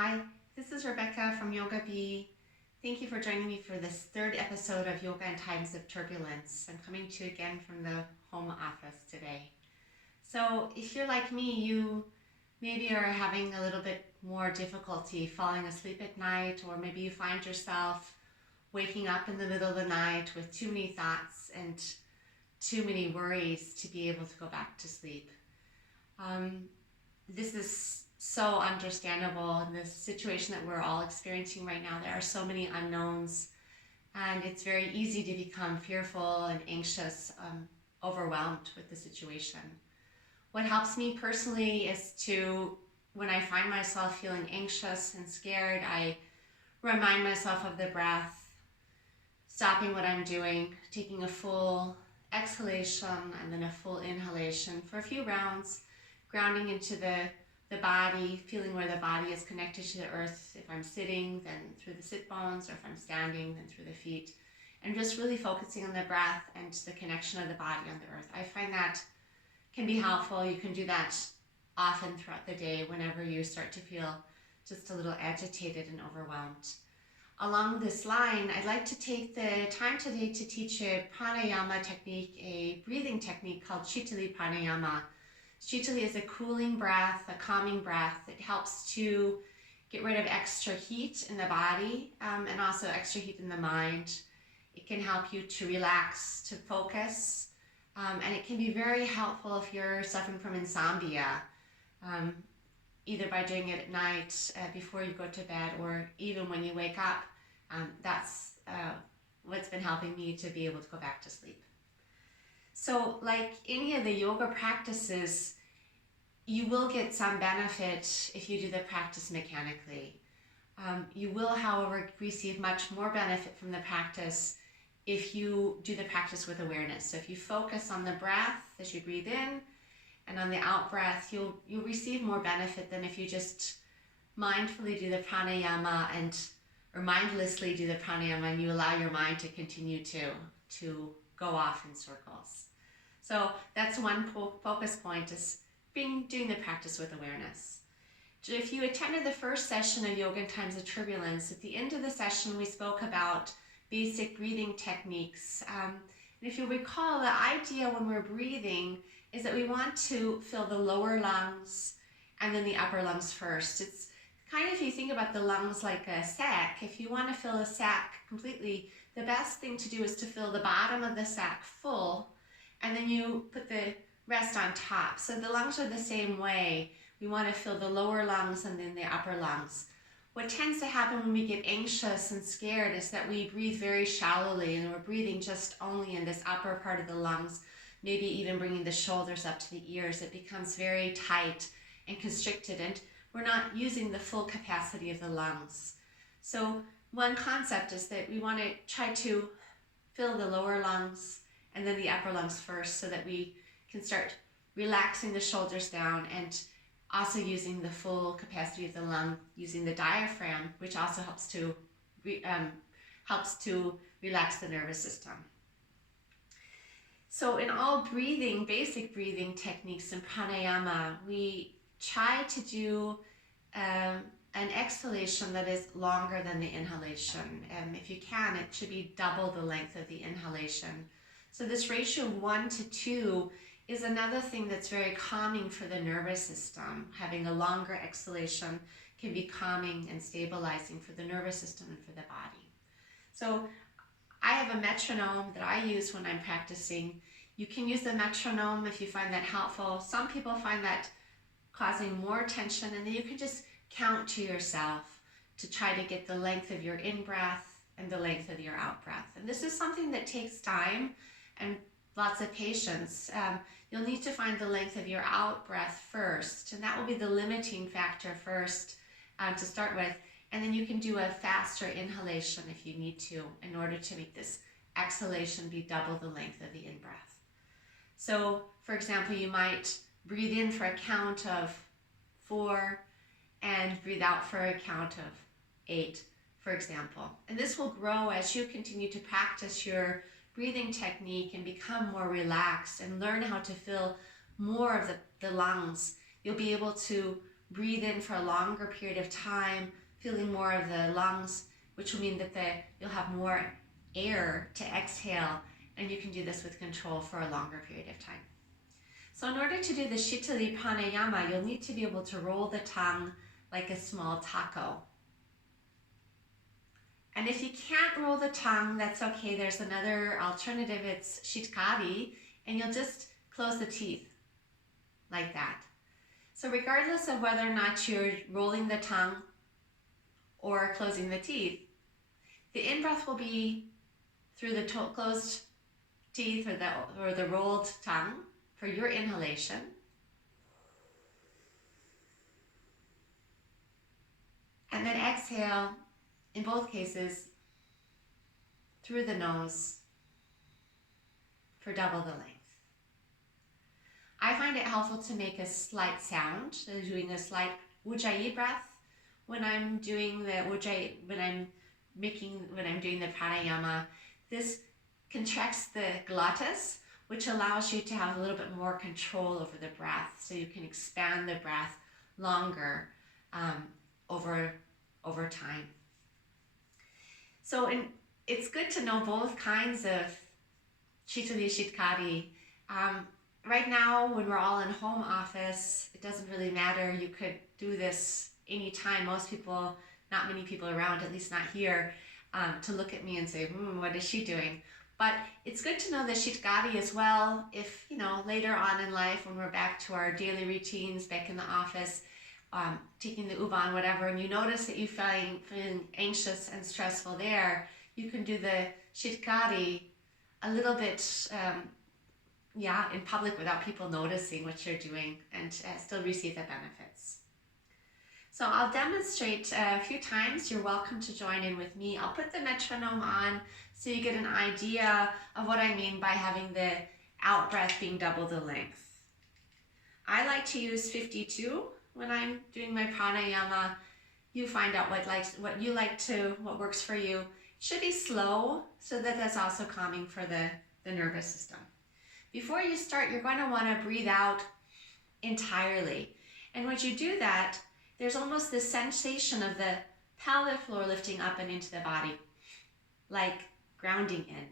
Hi, this is Rebecca from YogaBee. Thank you for joining me for this third episode of Yoga in Times of Turbulence. I'm coming to you again from the home office today. So if you're like me, you maybe are having a little bit more difficulty falling asleep at night, or maybe you find yourself waking up in the middle of the night with too many thoughts and too many worries to be able to go back to sleep. This is so understandable in this situation that we're all experiencing right now. There are so many unknowns, and it's very easy to become fearful and anxious, overwhelmed with the situation. What helps me personally is to, when I find myself feeling anxious and scared, I remind myself of the breath, stopping what I'm doing, taking a full exhalation and then a full inhalation for a few rounds, grounding into the body, feeling where the body is connected to the earth. If I'm sitting, then through the sit bones, or if I'm standing, then through the feet. And just really focusing on the breath and the connection of the body on the earth. I find that can be helpful. You can do that often throughout the day whenever you start to feel just a little agitated and overwhelmed. Along this line, I'd like to take the time today to teach a pranayama technique, a breathing technique called Shitali pranayama. Shitali is a cooling breath, a calming breath. It helps to get rid of extra heat in the body and also extra heat in the mind. It can help you to relax, to focus, and it can be very helpful if you're suffering from insomnia, either by doing it at night before you go to bed, or even when you wake up. That's what's been helping me to be able to go back to sleep. So like any of the yoga practices, you will get some benefit if you do the practice mechanically. You will, however, receive much more benefit from the practice if you do the practice with awareness. So if you focus on the breath as you breathe in and on the out breath, you'll receive more benefit than if you just mindfully do the pranayama or mindlessly do the pranayama and you allow your mind to continue to go off in circles. So that's one focus point, is doing the practice with awareness. If you attended the first session of Yoga in Times of Turbulence, at the end of the session we spoke about basic breathing techniques. And if you recall, the idea when we're breathing is that we want to fill the lower lungs and then the upper lungs first. It's kind of, if you think about the lungs like a sack, if you want to fill a sack completely, the best thing to do is to fill the bottom of the sack full, and then you put the rest on top. So the lungs are the same way. We want to fill the lower lungs and then the upper lungs. What tends to happen when we get anxious and scared is that we breathe very shallowly, and we're breathing just only in this upper part of the lungs, maybe even bringing the shoulders up to the ears. It becomes very tight and constricted, and we're not using the full capacity of the lungs. So one concept is that we want to try to fill the lower lungs and then the upper lungs first, so that we can start relaxing the shoulders down and also using the full capacity of the lung, using the diaphragm, which also helps to relax the nervous system. So in all breathing, basic breathing techniques in pranayama, we try to do an exhalation that is longer than the inhalation. If you can, it should be double the length of the inhalation. So this ratio of 1 to 2 is another thing that's very calming for the nervous system. Having a longer exhalation can be calming and stabilizing for the nervous system and for the body. So I have a metronome that I use when I'm practicing. You can use the metronome if you find that helpful. Some people find that causing more tension, and then you can just count to yourself to try to get the length of your in-breath and the length of your out-breath. And this is something that takes time and lots of patience. You'll need to find the length of your out-breath first, and that will be the limiting factor first to start with. And then you can do a faster inhalation if you need to, in order to make this exhalation be double the length of the in-breath. So, for example, you might breathe in for a count of 4 and breathe out for a count of 8, for example. And this will grow as you continue to practice your breathing technique and become more relaxed and learn how to fill more of the lungs. You'll be able to breathe in for a longer period of time, feeling more of the lungs, which will mean that you'll have more air to exhale, and you can do this with control for a longer period of time. So in order to do the Shitali Pranayama, you'll need to be able to roll the tongue like a small taco. And if you can't roll the tongue, that's okay. There's another alternative. It's Shitkari, and you'll just close the teeth like that. So regardless of whether or not you're rolling the tongue or closing the teeth, the in-breath will be through the closed teeth or the rolled tongue for your inhalation. And then exhale, in both cases, through the nose for double the length. I find it helpful to make a slight sound, so doing a slight ujjayi breath when I'm doing the ujjayi, when I'm doing the pranayama. This contracts the glottis, which allows you to have a little bit more control over the breath, so you can expand the breath longer over time. So it's good to know both kinds of Shitali Shitkari. Right now, when we're all in home office, it doesn't really matter. You could do this anytime. Not many people around, at least not here, to look at me and say, what is she doing? But it's good to know the Shitkari as well. If, later on in life, when we're back to our daily routines, back in the office, taking the U-Bahn, whatever, and you notice that you're feeling anxious and stressful there, you can do the Shitkari a little bit, in public without people noticing what you're doing, and still receive the benefits. So I'll demonstrate a few times. You're welcome to join in with me. I'll put the metronome on so you get an idea of what I mean by having the out breath being double the length. I like to use 52 when I'm doing my pranayama. You find out what works for you. It should be slow so that that's also calming for the nervous system. Before you start, you're going to want to breathe out entirely. And when you do that, there's almost this sensation of the pelvic floor lifting up and into the body, like grounding in.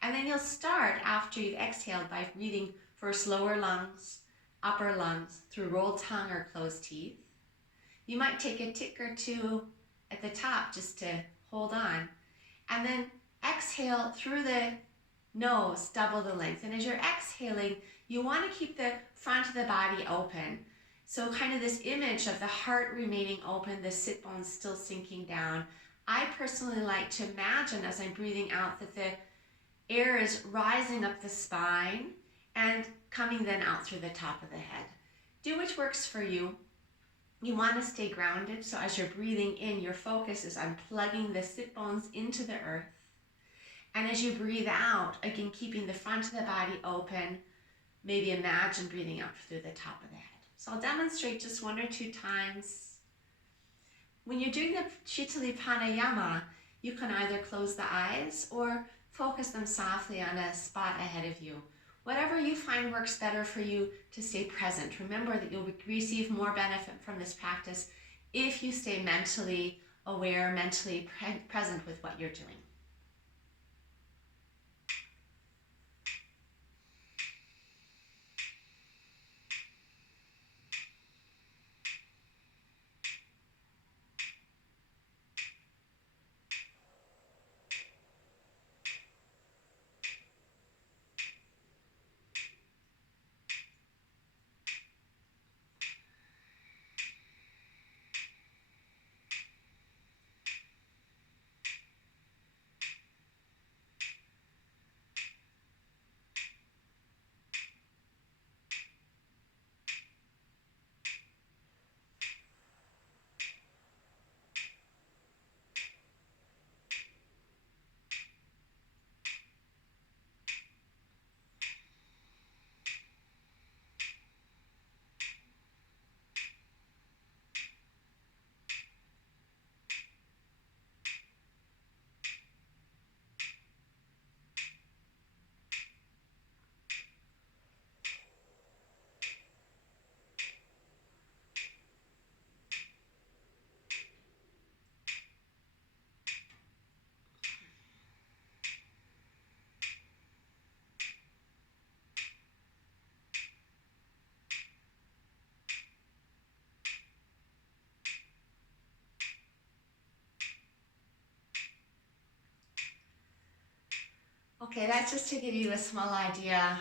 And then you'll start, after you've exhaled, by breathing first lower lungs, upper lungs, through rolled tongue or closed teeth. You might take a tick or two at the top just to hold on. And then exhale through the nose, double the length. And as you're exhaling, you want to keep the front of the body open. So kind of this image of the heart remaining open, the sit bones still sinking down. I personally like to imagine as I'm breathing out that the air is rising up the spine and coming then out through the top of the head. Do which works for you. You want to stay grounded, so as you're breathing in, your focus is on plugging the sit bones into the earth. And as you breathe out, again, keeping the front of the body open, maybe imagine breathing out through the top of the head. So I'll demonstrate just 1 or 2 times. When you're doing the Shitali Pranayama, you can either close the eyes or focus them softly on a spot ahead of you. Whatever you find works better for you to stay present. Remember that you'll receive more benefit from this practice if you stay mentally aware, mentally present with what you're doing. Okay, that's just to give you a small idea.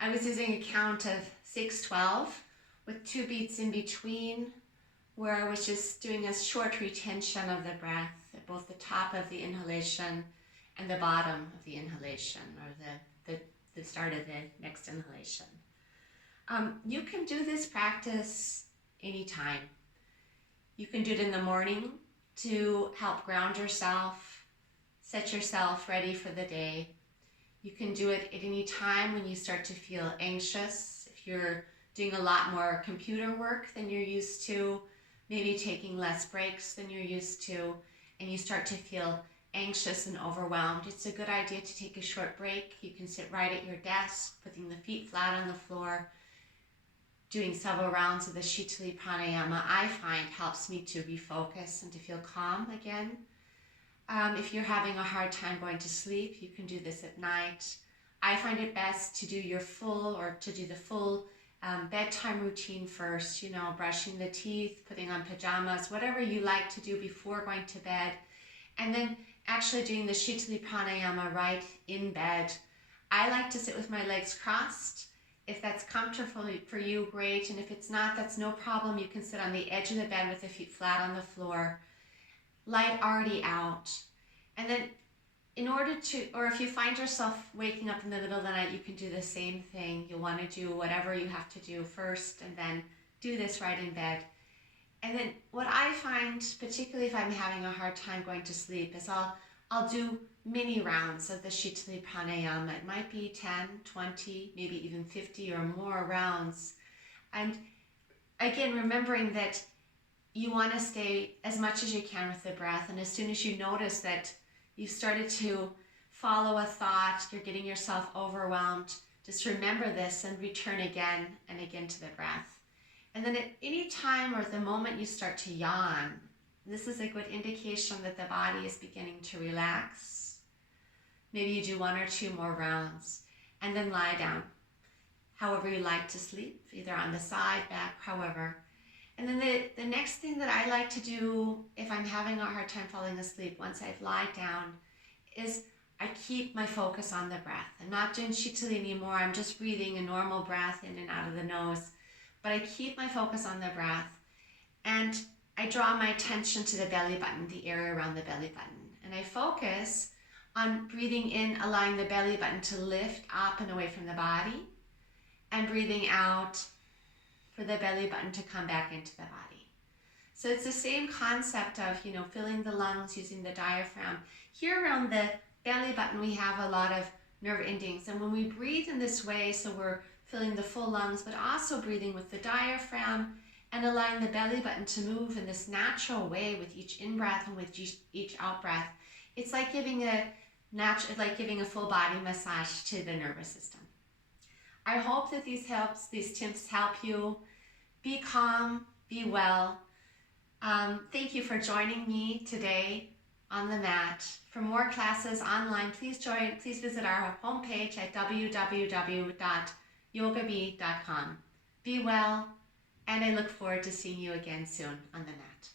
I was using a count of 6-12 with 2 beats in between, where I was just doing a short retention of the breath at both the top of the inhalation and the bottom of the inhalation, or the start of the next inhalation. You can do this practice anytime. You can do it in the morning to help ground yourself, set yourself ready for the day. You can do it at any time when you start to feel anxious. If you're doing a lot more computer work than you're used to, maybe taking less breaks than you're used to, and you start to feel anxious and overwhelmed, it's a good idea to take a short break. You can sit right at your desk, putting the feet flat on the floor, doing several rounds of the Shitali Pranayama, I find helps me to refocus and to feel calm again. If you're having a hard time going to sleep, you can do this at night. I find it best to do the full bedtime routine first, brushing the teeth, putting on pajamas, whatever you like to do before going to bed, and then actually doing the Shitali Pranayama right in bed. I like to sit with my legs crossed. If that's comfortable for you, great. And if it's not, that's no problem. You can sit on the edge of the bed with the feet flat on the floor. Light already out. And then if you find yourself waking up in the middle of the night, you can do the same thing. You'll want to do whatever you have to do first and then do this right in bed. And then what I find, particularly if I'm having a hard time going to sleep, is I'll do mini rounds of the Shitali Pranayama. It might be 10, 20, maybe even 50 or more rounds. And again, remembering that you want to stay as much as you can with the breath. And as soon as you notice that you've started to follow a thought, you're getting yourself overwhelmed, just remember this and return again and again to the breath. And then at any time or at the moment you start to yawn, this is a good indication that the body is beginning to relax. Maybe you do 1 or 2 more rounds and then lie down, however you like to sleep, either on the side, back, however. And then the next thing that I like to do if I'm having a hard time falling asleep once I've lied down is I keep my focus on the breath. I'm not doing Shitali anymore. I'm just breathing a normal breath in and out of the nose. But I keep my focus on the breath and I draw my attention to the belly button, the area around the belly button. And I focus on breathing in, allowing the belly button to lift up and away from the body, and breathing out for the belly button to come back into the body. So it's the same concept of, filling the lungs using the diaphragm. Here around the belly button, we have a lot of nerve endings. And when we breathe in this way, so we're filling the full lungs, but also breathing with the diaphragm and allowing the belly button to move in this natural way with each in-breath and with each out-breath. It's like giving a full body massage to the nervous system. I hope that these tips help you. Be calm, be well. Thank you for joining me today on the mat. For more classes online, please visit our homepage at www.yogabee.com. Be well, and I look forward to seeing you again soon on the mat.